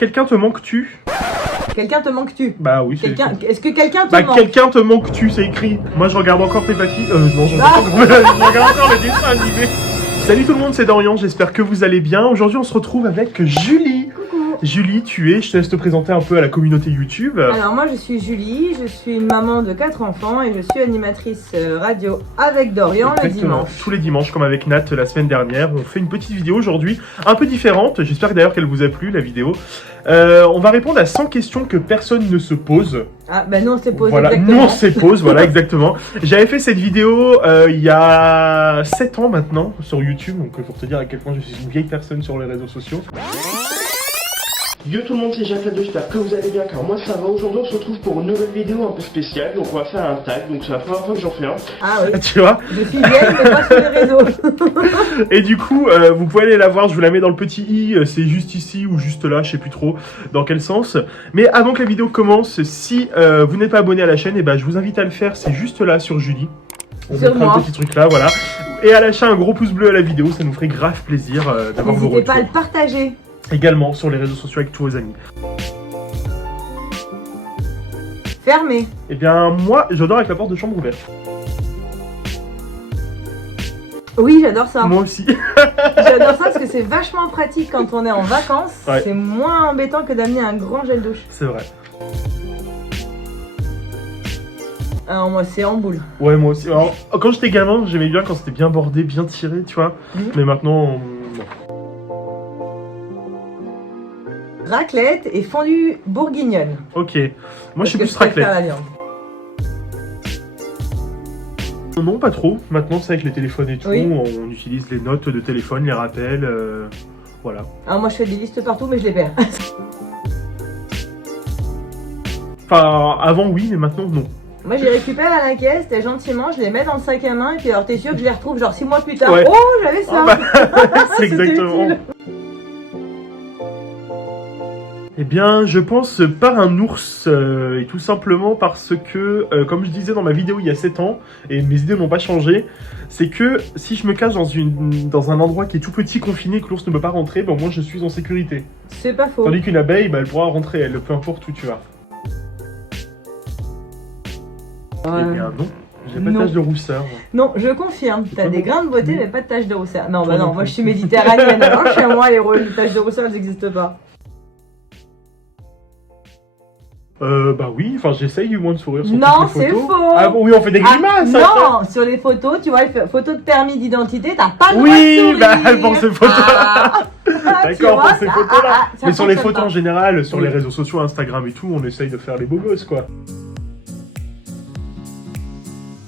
Quelqu'un te manque-tu? Quelqu'un te manque-tu? Bah oui, c'est... Est-ce que quelqu'un te Bah manque? quelqu'un te manque-tu, c'est écrit. Moi je regarde encore Peppa Pig. Non, je regarde encore les dessins animés. Salut tout le monde, c'est Dorian, j'espère que vous allez bien. Aujourd'hui on se retrouve avec Julie. Coucou. Julie, je te laisse te présenter un peu à la communauté YouTube. Alors moi je suis Julie, je suis une maman de 4 enfants et je suis animatrice radio avec Dorian le Exactement. dimanche. Tous les dimanches, comme avec Nat la semaine dernière, on fait une petite vidéo aujourd'hui, un peu différente. J'espère d'ailleurs qu'elle vous a plu, la vidéo. On va répondre à 100 questions que personne ne se pose. Ah bah nous on s'est posé Voilà, exactement. nous on se pose, voilà exactement. J'avais fait cette vidéo il y a 7 ans maintenant sur YouTube, donc pour te dire à quel point je suis une vieille personne sur les réseaux sociaux. Yo tout le monde, c'est Jacques Lado, j'espère que vous allez bien car moi ça va. Aujourd'hui on se retrouve pour une nouvelle vidéo un peu spéciale, donc on va faire un tag, donc c'est la première fois que j'en fais un. Ah oui, Tu vois. je suis vieille mais pas sur les réseaux. Et du coup, vous pouvez aller la voir, je vous la mets dans le petit i, c'est juste ici ou juste là, je sais plus trop dans quel sens. Mais avant que la vidéo commence, si vous n'êtes pas abonné à la chaîne, et ben je vous invite à le faire, c'est juste là sur Julie. On Sur mettra moi. un petit truc là, voilà. Et à lâcher un gros pouce bleu à la vidéo, ça nous ferait grave plaisir d'avoir vos N'hésitez pas à retours. le partager. Également sur les réseaux sociaux avec tous vos amis. Fermé. Eh bien, moi, j'adore avec la porte de chambre ouverte. Oui j'adore ça. Moi aussi. J'adore ça parce que c'est vachement pratique quand on est en vacances. Ouais. C'est moins embêtant que d'amener un grand gel douche. C'est vrai. Alors moi c'est en boule. Ouais, moi aussi. Alors, quand j'étais gamin, j'aimais bien quand c'était bien bordé, bien tiré, tu vois. Mais maintenant, non. Raclette et fondue bourguignonne. Ok. Moi, je suis Parce plus que préfère raclette. la viande. Non, pas trop. Maintenant, c'est avec les téléphones et tout. Oui. On utilise les notes de téléphone, les rappels. Voilà. Alors moi je fais des listes partout mais je les perds. Enfin, avant, oui, mais maintenant, non. Moi je les récupère à la caisse et gentiment je les mets dans le sac à main et puis alors t'es sûr que je les retrouve genre 6 mois plus tard. Ouais. Oh j'avais ça. Ah bah, c'est C'était exactement. utile. Eh bien, je pense par un ours, et tout simplement parce que, comme je disais dans ma vidéo il y a 7 ans, et mes idées n'ont pas changé, c'est que si je me cache dans un endroit qui est tout petit, confiné, que l'ours ne peut pas rentrer, ben, au moins je suis en sécurité. C'est pas faux. Tandis qu'une abeille, ben, elle pourra rentrer, elle, peu importe où tu vas. Eh bien non, j'ai pas de Non. tache de rousseur. Non, je confirme, C'est t'as pas des bon. grains de beauté Oui. mais pas de taches de rousseur. Non, Toi bah non non, moi plus. je suis méditerranéenne, alors chez moi les taches de rousseur elles n'existent pas. Bah oui, enfin j'essaye du moins de sourire sur Non, toutes les c'est photos. faux. Ah bon, oui, on fait des grimaces, non, sur les photos, tu vois, photo de permis d'identité, t'as pas le Oui, droit de sourire. bah, pour ces photos. Ah, tu D'accord, vois, pour ces ça, photos-là. ça Mais sur les fonctionne photos pas. en général, sur Oui. les réseaux sociaux, Instagram et tout, on essaye de faire les beaux gosses, quoi.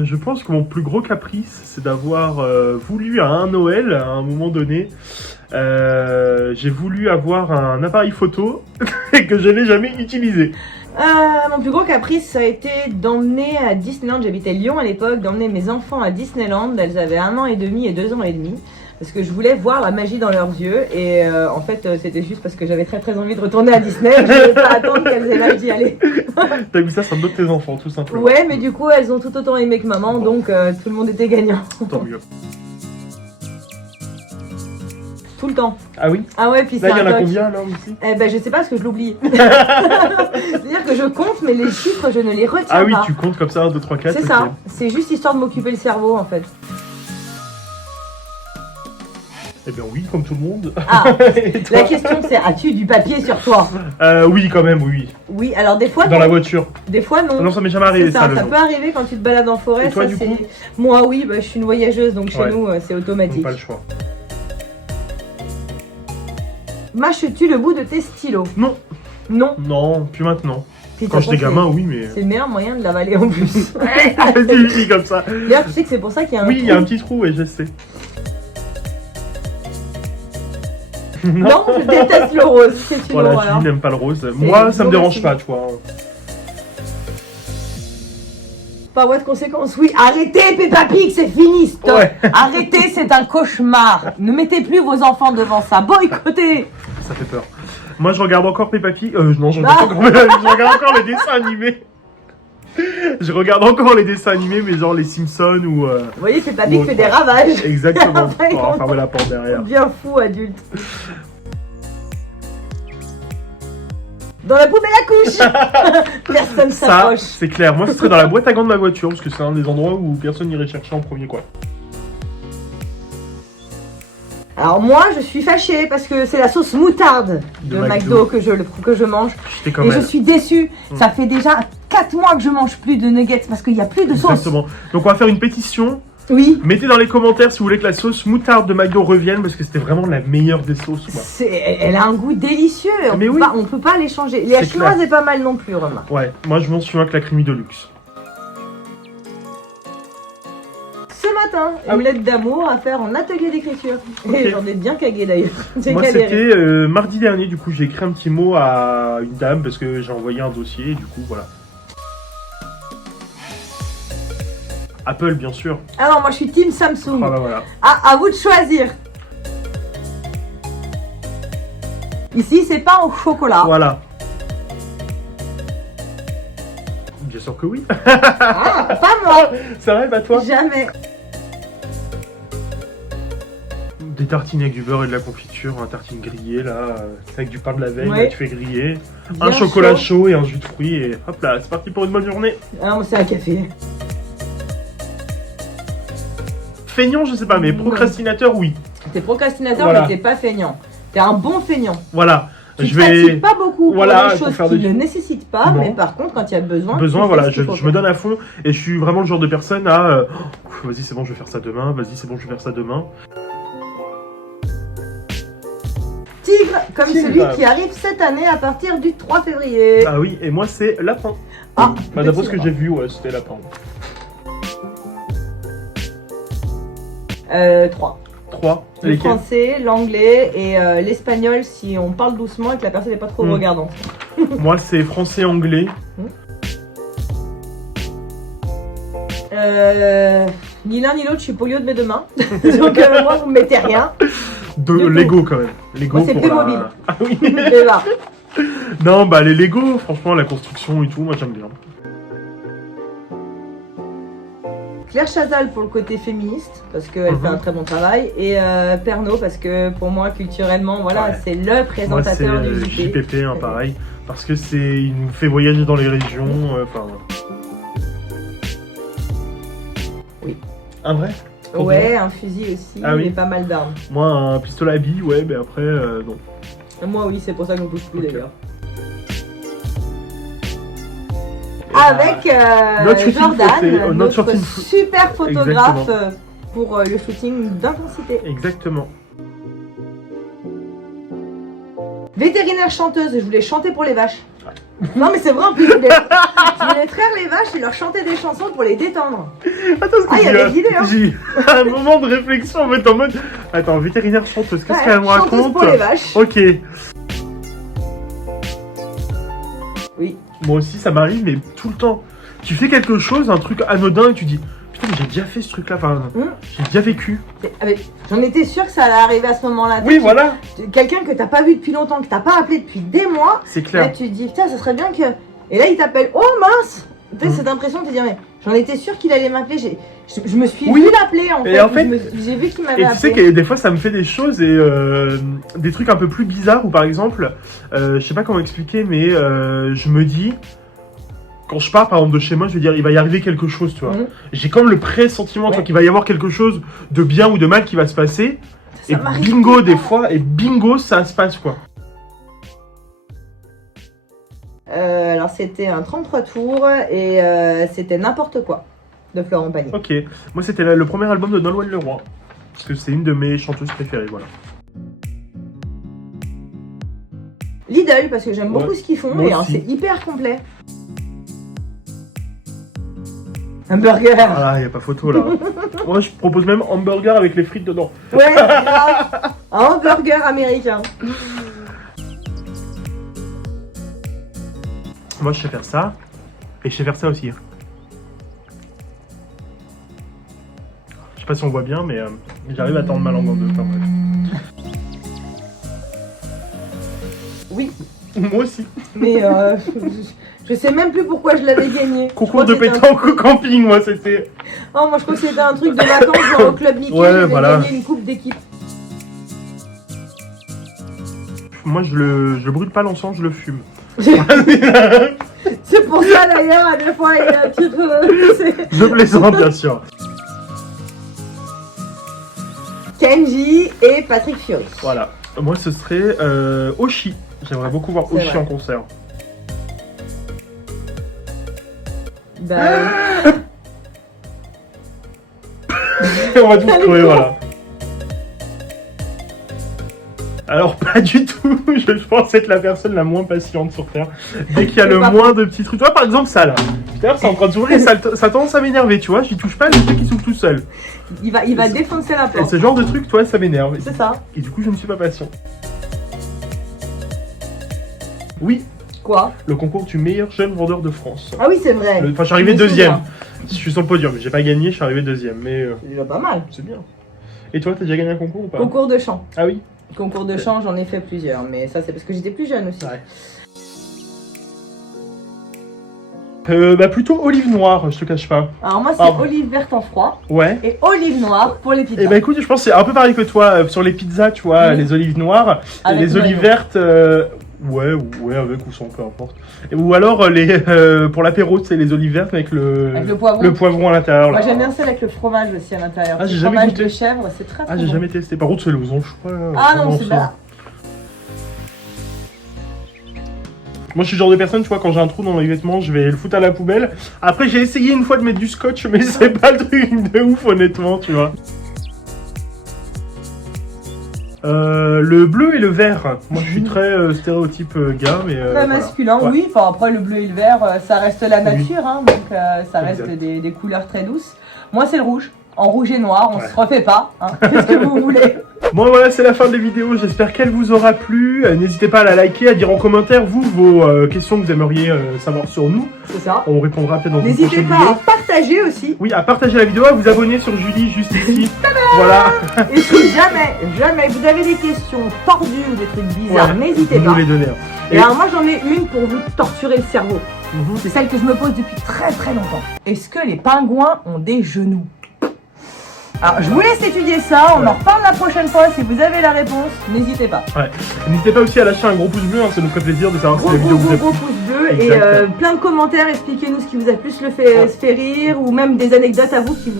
Je pense que mon plus gros caprice, c'est d'avoir voulu à un Noël, à un moment donné, j'ai voulu avoir un appareil photo et que je n'ai jamais utilisé. Mon plus gros caprice, ça a été d'emmener à Disneyland, j'habitais Lyon à l'époque, d'emmener mes enfants à Disneyland, elles avaient 1 an et demi et 2 ans et demi, parce que je voulais voir la magie dans leurs yeux, et en fait c'était juste parce que j'avais très envie de retourner à Disney, je ne voulais pas attendre qu'elles aient l'âge d'y aller. T'as vu ça sur d'autres tes enfants, tout simplement. Ouais, mais du coup elles ont tout autant aimé que maman, donc tout le monde était gagnant. Tant mieux. Tout le temps. Ah oui. Ah ouais, puis Là, c'est il y en un a toc. combien, là, ici? Eh ben je sais pas parce que je l'oublie. C'est-à-dire que je compte mais les chiffres je ne les retiens Ah oui, pas. tu comptes comme ça, 1, 2, 3, 4. C'est ça, c'est juste histoire de m'occuper le cerveau en fait. Eh bien oui, comme tout le monde. Ah, Et toi? la question c'est as-tu du papier sur toi? Oui, quand même, oui. Oui, alors des fois Dans non. la voiture. Des fois non. Non, ça m'est jamais C'est arrivé, ça, ça, le ça jour. peut arriver quand tu te balades en forêt. Et toi, ça, du c'est- coup Moi oui, bah, je suis une voyageuse donc chez Ouais. nous c'est Donc, automatique. pas le choix. Mâches-tu le bout de tes stylos? Non. Non. Non, plus maintenant. Puis, de Quand toute j'étais façon, gamin, oui, mais... c'est le meilleur moyen de l'avaler en plus. C'est comme ça. D'ailleurs, tu sais que c'est pour ça qu'il y a un Oui, il y a trou. un petit trou, et je sais. Non, je déteste le rose, c'est une Voilà, horreur. Julie n'aime pas le rose. Moi, ça me dérange dommage. pas, tu vois. Pas voie de conséquence, oui. Arrêtez, Peppa Pig, c'est fini, stop. Ouais. Arrêtez, c'est un cauchemar. Ne mettez plus vos enfants devant ça. Boycottez. Ça fait peur. Moi, je regarde encore Peppa Pig. Non, je Ah. regarde encore les dessins animés. Je regarde encore les dessins animés, mais genre les Simpsons ou... Vous voyez, Peppa Pig Bon, fait des ravages. Exactement. Après, On va on- fermer la porte derrière. Bien fou, adulte. Dans la poubelle à couche. Personne Ça, s'approche. c'est clair. Moi, ce serait dans la boîte à gants de ma voiture, parce que c'est un des endroits où personne n'irait chercher en premier, quoi. Alors moi, je suis fâchée parce que c'est la sauce moutarde de McDo que je mange. J'étais quand Et même. je suis déçue. Ça fait déjà 4 mois que je mange plus de nuggets parce qu'il n'y a plus de sauce. Exactement. Donc, on va faire une pétition. Oui. Mettez dans les commentaires si vous voulez que la sauce moutarde de McDo revienne, parce que c'était vraiment la meilleure des sauces, quoi. Elle a un goût délicieux. Mais oui. On peut pas les changer. Les C'est chinoises clair. est pas mal non plus, remarque. Ouais, moi, je m'en souviens que la crémie de luxe. Ce matin, Ah une oui. lettre d'amour à faire en atelier d'écriture. Ok. Et j'en ai bien cagué d'ailleurs. J'ai Moi, galéré. c'était mardi dernier, du coup, j'ai écrit un petit mot à une dame, parce que j'ai envoyé un dossier, et du coup, voilà. Apple, bien sûr. Ah non, moi je suis team Samsung. Ah bah voilà. Ah, à vous de choisir. Ici, c'est pas au chocolat. Voilà. Bien sûr que oui. Ah, pas moi. Ça va, bah toi? Jamais. Des tartines avec du beurre et de la confiture, un tartine grillé là, avec du pain de la veille, Ouais. là, tu fais griller, Bien un chocolat chaud. chaud et un jus de fruits et hop là, c'est parti pour une bonne journée. Ah, moi c'est un café. Feignant, je sais pas, mais Non. procrastinateur, oui. T'es procrastinateur, Voilà. mais t'es pas feignant. T'es un bon feignant. Voilà, Tu je te fatigues vais pas beaucoup Voilà, pour des pour choses faire qui des- ne nécessitent pas, Non. mais par contre, quand il y a besoin, tu besoin, fais voilà, ce qu'il je faut me faire. donne à fond et je suis vraiment le genre de personne à vas-y, c'est bon, je vais faire ça demain, vas-y, c'est bon, je vais faire ça demain. Tigre, comme Tigre. celui qui arrive cette année à partir du 3 février. Ah oui, et moi c'est lapin. Ah, Bah, d'après ce que petit j'ai vu, ouais, c'était lapin. 3. 3. Le français, l'anglais et l'espagnol si on parle doucement et que la personne n'est pas trop regardante. Moi c'est français, anglais. Ni l'un ni l'autre, je suis polio de mes deux mains. Donc moi, vous me mettez rien. De Du Lego quand même. Lego Moi, c'est pour Playmobil. la... Ah oui. Mais va. Non, bah les Lego, franchement, la construction et tout, moi j'aime bien. Claire Chazal pour le côté féministe, parce qu'elle fait un très bon travail. Et Pernod, parce que pour moi, culturellement, voilà, Ouais. c'est le Moi c'est présentateur du JP. JPP, hein, pareil. Parce que il nous fait voyager dans les régions, enfin... Oui. Un vrai? Pour Ouais, un fusil aussi, Ah oui. et pas mal d'armes. Moi, un pistolet à billes, ouais, mais après, non. Moi, oui, c'est pour ça qu'on bouge plus Ok. d'ailleurs. Et bah, Avec notre shooting Jordan, notre notre shooting super photographe Exactement. pour le shooting d'intensité. Exactement. Vétérinaire chanteuse, je voulais chanter pour les vaches. Non mais c'est vrai en plus, je voulais traire les vaches et leur chanter des chansons pour les détendre. Attends, Ah, il y avait des idées, hein. j'ai un moment de réflexion en mode... Attends, vétérinaire chanteuse, qu'est-ce Ouais, qu'elle me chanteuse raconte? pour les vaches. Ok. Oui. Moi aussi, ça m'arrive, mais tout le temps. Tu fais quelque chose, un truc anodin, et tu dis... Putain, mais j'ai déjà fait ce truc-là, enfin... J'ai déjà vécu. J'en étais sûre que ça allait arriver à ce moment-là. Oui, voilà. Quelqu'un que t'as pas vu depuis longtemps, que t'as pas appelé depuis des mois, C'est là clair. tu te dis putain ça serait bien que... Et là il t'appelle, oh mince. Tu sais, cette impression de te dire mais j'en étais sûre qu'il allait m'appeler, je me suis Oui. vu l'appeler en Et fait, en fait- j'ai vu qu'il m'avait Et tu sais appelé. que des fois, ça me fait des choses et des trucs un peu plus bizarres, ou par exemple... je sais pas comment expliquer, mais je me dis... Quand je pars, par exemple, de chez moi, je veux dire, il va y arriver quelque chose, tu vois. Mhm. J'ai comme le pressentiment, tu vois, Ouais. qu'il va y avoir quelque chose de bien ou de mal qui va se passer. Ça Et m'arrive bingo, tout le des temps. fois, et bingo, ça se passe, quoi. Alors c'était un 33 tours et c'était n'importe quoi de Florent Pagny. Ok. Moi, c'était le premier album de Nolwenn Leroy. Parce que c'est une de mes chanteuses préférées, voilà. Lidl parce que j'aime beaucoup ce qu'ils font Moi et alors, aussi. c'est hyper complet. Un burger. Ah, y a pas photo, là. Moi, je propose même hamburger avec les frites dedans. Ouais, grave. Un hamburger américain. Moi, je sais faire ça. Et je sais faire ça aussi. Je sais pas si on voit bien, mais j'arrive à tendre ma langue en deux. Enfin, bref. Oui, Moi aussi. mais je sais même plus pourquoi je l'avais gagné. Je Concours crois de que c'était pétanque au camping, moi, c'était... Oh, moi je crois que c'était un truc de vacances genre au club Mickey, Ouais, j'avais voilà. gagné une coupe d'équipe. moi je le brûle pas l'encens, je le fume. C'est pour ça d'ailleurs, à deux fois, il y a un petit peu. Je plaisante, bien sûr. Kenji et Patrick Fiori. Voilà. Moi, ce serait Oshi. J'aimerais beaucoup voir C'est Oshi vrai. en concert. Bah, On va tous crever, voilà. Alors, pas du tout. Je pense être la personne la moins patiente sur Terre. Dès qu'il y a le moins de petits trucs. Toi, par exemple, ça là. Putain, c'est en train de s'ouvrir et ça a tendance à m'énerver, tu vois. J'y touche pas, le truc qui s'ouvre tout seul. il va défoncer la Et porte. ce genre de truc, toi, ça m'énerve. C'est ça. Et du coup, je ne suis pas patient. Oui, Quoi? le concours du meilleur jeune vendeur de France. Ah oui, c'est vrai. Enfin, je suis arrivé me deuxième. souviens. Je suis sur le podium. J'ai pas gagné, je suis arrivé deuxième. Mais C'est déjà pas mal. c'est bien. Et toi, t'as déjà gagné un concours ou pas? Concours de chant. Ah oui. Concours de chant, j'en ai fait plusieurs, mais ça c'est parce que j'étais plus jeune aussi. Ouais. Bah plutôt olive noire, je te cache pas. Alors moi c'est Ah. olive verte en froid Ouais. et olive noire pour les pizzas. Et bah écoute, je pense que c'est un peu pareil que toi sur les pizzas, tu vois, Oui. les olives noires et Avec les olives noyau. vertes. Ouais, avec ou sans, peu importe. Ou alors pour l'apéro, c'est les olives vertes avec Avec le poivron. le poivron à l'intérieur. Moi là. j'aime bien celle avec le fromage aussi à l'intérieur. Ah, j'ai Le jamais fromage goûté. de chèvre, c'est très Ah, très j'ai bon. jamais testé. Par contre, c'est aux anges, je crois. Ah non, vraiment c'est ça. pas. Moi, je suis le genre de personne, tu vois, quand j'ai un trou dans les vêtements, je vais le foutre à la poubelle. Après, j'ai essayé une fois de mettre du scotch, mais c'est pas le truc de ouf, honnêtement, tu vois. Le bleu et le vert. Moi, je suis très stéréotype gars, mais. Très voilà. masculin, Ouais. oui. Enfin, après, le bleu et le vert, ça reste la Oui. nature, hein, donc ça reste Exact. des couleurs très douces. Moi, c'est le rouge. En rouge et noir, on Ouais. se refait pas. Hein. Qu'est-ce que vous voulez? Bon, voilà, c'est la fin de la vidéo. J'espère qu'elle vous aura plu. N'hésitez pas à la liker, à dire en commentaire, vous, vos questions que vous aimeriez savoir sur nous. C'est ça. On répondra peut-être dans une N'hésitez prochaine pas vidéo. à partager aussi. Oui, à partager la vidéo, à vous abonner sur Julie, juste ici. Voilà. Et si jamais vous avez des questions tordues ou des trucs bizarres, Ouais, n'hésitez vous pas. nous les donnez. Et alors moi j'en ai une pour vous torturer le cerveau. Mhm. C'est celle que je me pose depuis très très longtemps. Est-ce que les pingouins ont des genoux? Alors je vous laisse étudier ça, on en reparle la prochaine fois. Si vous avez la réponse, n'hésitez pas. N'hésitez pas aussi à lâcher un gros pouce bleu, hein, ça nous ferait plaisir de savoir si Gros la vidéo vous a plu. pouce bleu et Exact. plein de commentaires, expliquez-nous ce qui vous a plus fait rire ou même des anecdotes à vous qui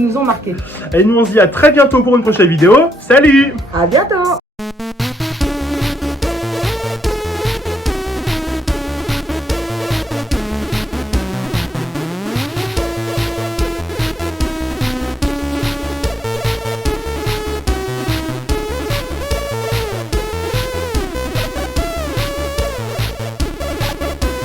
nous ont marqué. Et nous on se dit à très bientôt pour une prochaine vidéo. Salut! À bientôt.